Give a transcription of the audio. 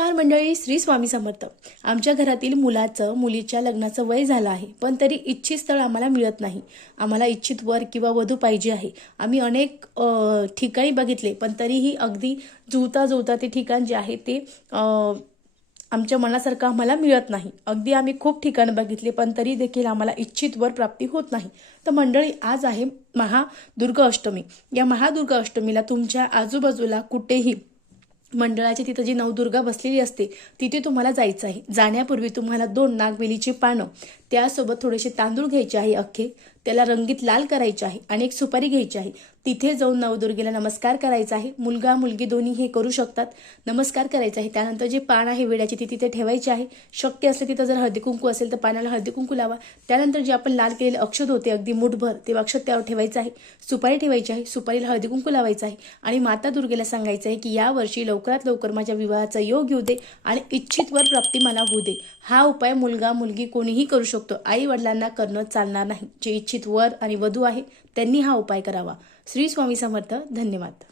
नमस्कार मंडळी, श्री स्वामी समर्थ। आमच्या घरातील मुलाचं मुलीच्या लग्नाचं वय झालं आहे, पण तरी इच्छित स्थळ आम्हाला मिळत नाही। आम्हाला इच्छित वर किंवा वधू पाहिजे आहे। आम्ही अनेक ठिकाणी बघितले, पण तरीही अगदी जुळता ते ठिकाण जे आहे ते आमच्या मनासारखं आम्हाला मिळत नाही। अगदी आम्ही खूप ठिकाण बघितले, पण तरी देखील आम्हाला इच्छित वर प्राप्ती होत नाही। तर मंडळी, आज आहे महादुर्गा अष्टमी। या महादुर्गा अष्टमीला तुमच्या आजूबाजूला कुठेही मंडळाची तिथे जी नवदुर्गा बसलेली असते तिथे तुम्हाला जायचं आहे। जाण्यापूर्वी तुम्हाला 2 नागवेलीची पानं, त्यासोबत थोडेसे तांदूळ घ्यायचे आहे अख्खे, त्याला रंगीत लाल करायचे आहे आणि एक सुपारी घ्यायची आहे। तिथे जाऊन नवदुर्गेला नमस्कार करायचा आहे। मुलगा मुलगी दोन्ही हे करू शकतात। नमस्कार करायचा आहे। त्यानंतर जे पान आहे विड्याची ती तिथे ठेवायची आहे। शक्य असेल तिथे जर हळदी कुंकू असेल तर पानाला हळदी कुंकू लावा। त्यानंतर जे आपण लाल केलेले अक्षत होते अगदी मुठभर, ते अक्षत त्यावर ठेवायचं आहे। सुपारी ठेवायची आहे, सुपारीला हळदी कुंकू लावायचं आहे आणि माता दुर्गेला सांगायचं आहे की या वर्षी लवकरात लवकर माझ्या विवाहाचा योग येऊ दे आणि इच्छित वर प्राप्ती मला होऊ दे। हा उपाय मुलगा मुलगी कोणीही करू शकतो। आई वडिलांना करणं चालणार नाही। जे इच्छित वर आणि वधू आहे त्यांनी हा उपाय करावा। श्री स्वामी समर्थ। धन्यवाद।